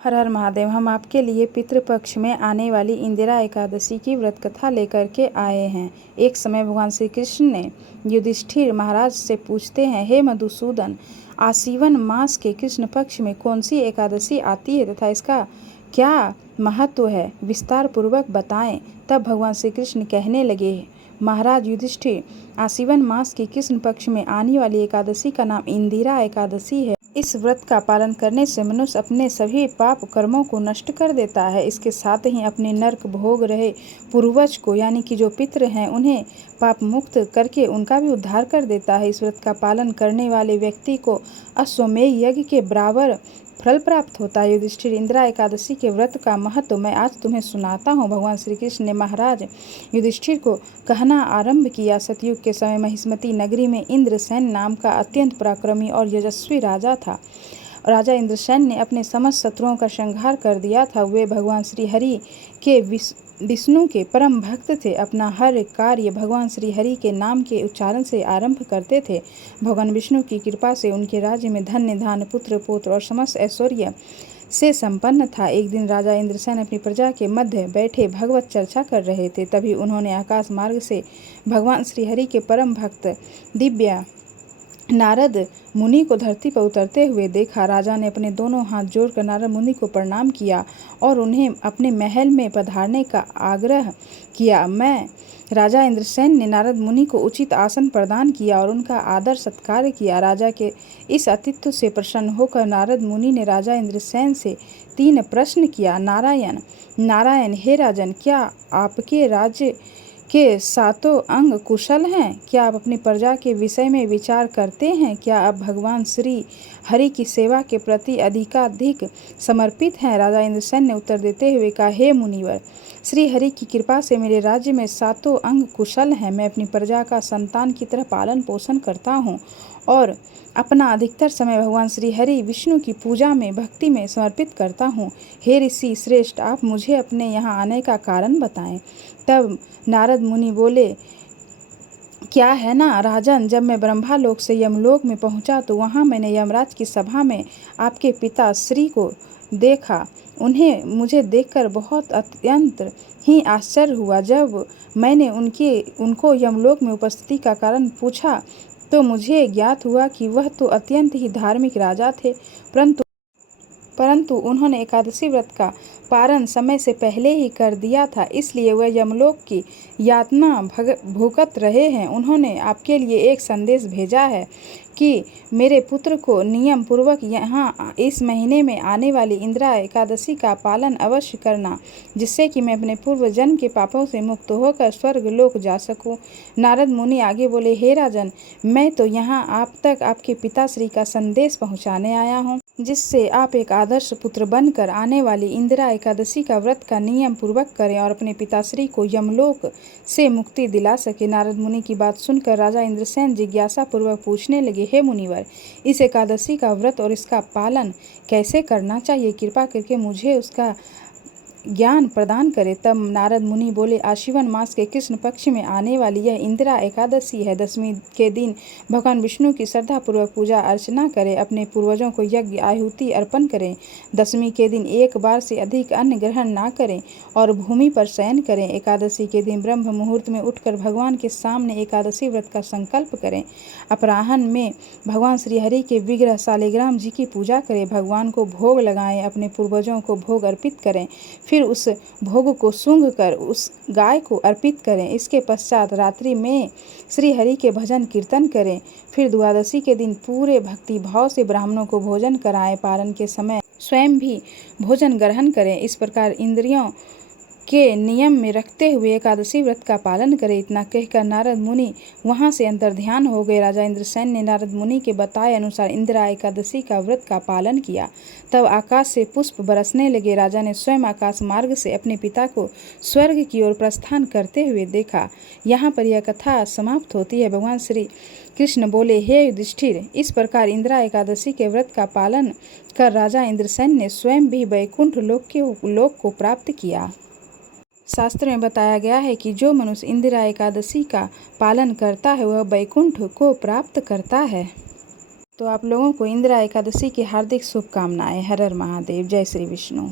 हर हर महादेव। हम आपके लिए पितृपक्ष में आने वाली इंदिरा एकादशी की व्रत कथा लेकर के आए हैं। एक समय भगवान श्री कृष्ण ने युधिष्ठिर महाराज से पूछते हैं, हे मधुसूदन, आसीवन मास के कृष्ण पक्ष में कौन सी एकादशी आती है तथा इसका क्या महत्व है, विस्तार पूर्वक बताएं। तब भगवान श्री कृष्ण कहने लगे, महाराज युधिष्ठिर, आसीवन मास के कृष्ण पक्ष में आने वाली एकादशी का नाम इंदिरा एकादशी है। इस व्रत का पालन करने से मनुष्य अपने सभी पाप कर्मों को नष्ट कर देता है। इसके साथ ही अपने नरक भोग रहे पूर्वज को, यानी कि जो पितृ हैं, उन्हें पाप मुक्त करके उनका भी उद्धार कर देता है। इस व्रत का पालन करने वाले व्यक्ति को अश्वमेध यज्ञ के बराबर फल प्राप्त होता है। युधिष्ठिर, इंदिरा एकादशी के व्रत का महत्व मैं आज तुम्हें सुनाता हूँ। भगवान श्री कृष्ण ने महाराज युधिष्ठिर को कहना आरंभ किया। सतयुग के समय महिष्मती नगरी में इंद्रसेन नाम का अत्यंत पराक्रमी और यशस्वी राजा था। राजा इंद्रसेन ने अपने समस्त शत्रुओं का संहार कर दिया था। वे भगवान श्री हरि के विष्णु के परम भक्त थे। अपना हर कार्य भगवान श्री हरि के नाम के उच्चारण से आरंभ करते थे। भगवान विष्णु की कृपा से उनके राज्य में धन्य धान्य पुत्र पौत्र और समस्त ऐश्वर्य से संपन्न था। एक दिन राजा इंद्रसेन अपनी प्रजा के मध्य बैठे भगवत चर्चा कर रहे थे। तभी उन्होंने आकाश मार्ग से भगवान श्री हरि के परम भक्त दिव्य नारद मुनि को धरती पर उतरते हुए देखा। राजा ने अपने दोनों हाथ जोड़कर नारद मुनि को प्रणाम किया और उन्हें अपने महल में पधारने का आग्रह किया। राजा इंद्रसेन ने नारद मुनि को उचित आसन प्रदान किया और उनका आदर सत्कार किया। राजा के इस आतिथ्य से प्रसन्न होकर नारद मुनि ने राजा इंद्रसेन से 3 प्रश्न किया। नारायण नारायण, हे राजन, क्या आपके राज्य के 7 अंग कुशल हैं? क्या आप अपनी प्रजा के विषय में विचार करते हैं? क्या आप भगवान श्री हरि की सेवा के प्रति अधिकाधिक समर्पित हैं? राजा इंद्रसेन ने उत्तर देते हुए कहा, हे मुनिवर, श्री हरि की कृपा से मेरे राज्य में 7 अंग कुशल हैं। मैं अपनी प्रजा का संतान की तरह पालन पोषण करता हूँ और अपना अधिकतर समय भगवान श्री हरि विष्णु की पूजा में भक्ति में समर्पित करता हूँ। हे ऋषि श्रेष्ठ, आप मुझे अपने यहाँ आने का कारण बताएं। तब नारद मुनि बोले, क्या है ना राजन, जब मैं ब्रह्मालोक से यमलोक में पहुंचा तो वहां मैंने यमराज की सभा में आपके पिता श्री को देखा। उन्हें मुझे देखकर बहुत अत्यंत ही आश्चर्य हुआ। जब मैंने उनको यमलोक में उपस्थिति का कारण पूछा तो मुझे ज्ञात हुआ कि वह तो अत्यंत ही धार्मिक राजा थे, परंतु उन्होंने एकादशी व्रत का पारण समय से पहले ही कर दिया था, इसलिए वह यमलोक की यातना भुगत रहे हैं। उन्होंने आपके लिए एक संदेश भेजा है कि मेरे पुत्र को नियम पूर्वक यहाँ इस महीने में आने वाली इंदिरा एकादशी का पालन अवश्य करना, जिससे कि मैं अपने पूर्व जन्म के पापों से मुक्त होकर स्वर्ग लोक जा सकूं। नारद मुनि आगे बोले, हे राजन, मैं तो यहाँ आप तक आपके पिताश्री का संदेश पहुँचाने आया हूँ, जिससे आप एक आदर्श पुत्र बनकर आने वाली इंदिरा एकादशी का व्रत का नियम पूर्वक करें और अपने पिताश्री को यमलोक से मुक्ति दिला सके। नारद मुनि की बात सुनकर राजा इंद्रसेन जिज्ञासा पूर्वक पूछने लगे, हे मुनिवर, इस एकादशी का व्रत और इसका पालन कैसे करना चाहिए? कृपा करके मुझे उसका ज्ञान प्रदान करे। तब नारद मुनि बोले, आश्विन मास के कृष्ण पक्ष में आने वाली यह इंदिरा एकादशी है। 10वीं के दिन भगवान विष्णु की श्रद्धा पूर्वक पूजा अर्चना करें, अपने पूर्वजों को यज्ञ आहुति अर्पण करें। 10वीं के दिन एक बार से अधिक अन्न ग्रहण ना करें और भूमि पर शयन करें। एकादशी के दिन ब्रह्म मुहूर्त में उठकर भगवान के सामने एकादशी व्रत का संकल्प करें। अपराह्न में भगवान श्री हरि के विग्रह शालिग्राम जी की पूजा करें, भगवान को भोग लगाएं, अपने पूर्वजों को भोग अर्पित करें, फिर उस भोग को सूंघ कर उस गाय को अर्पित करें। इसके पश्चात रात्रि में श्री हरि के भजन कीर्तन करें। फिर द्वादशी के दिन पूरे भक्ति भाव से ब्राह्मणों को भोजन कराएं। पारण के समय स्वयं भी भोजन ग्रहण करें। इस प्रकार इंद्रियों के नियम में रखते हुए एकादशी व्रत का पालन करें। इतना कहकर नारद मुनि वहां से अंतर्ध्यान हो गए। राजा इंद्रसेन ने नारद मुनि के बताए अनुसार इंदिरा एकादशी का व्रत का पालन किया। तब आकाश से पुष्प बरसने लगे। राजा ने स्वयं आकाश मार्ग से अपने पिता को स्वर्ग की ओर प्रस्थान करते हुए देखा। यहाँ पर यह कथा समाप्त होती है। भगवान श्री कृष्ण बोले, हे युधिष्ठिर, इस प्रकार इंदिरा एकादशी के व्रत का पालन कर राजा इंद्रसेन ने स्वयं भी वैकुंठ लोक को प्राप्त किया। शास्त्र में बताया गया है कि जो मनुष्य इंदिरा एकादशी का पालन करता है वह वैकुंठ को प्राप्त करता है। तो आप लोगों को इंदिरा एकादशी की हार्दिक शुभकामनाएं। हर हर महादेव। जय श्री विष्णु।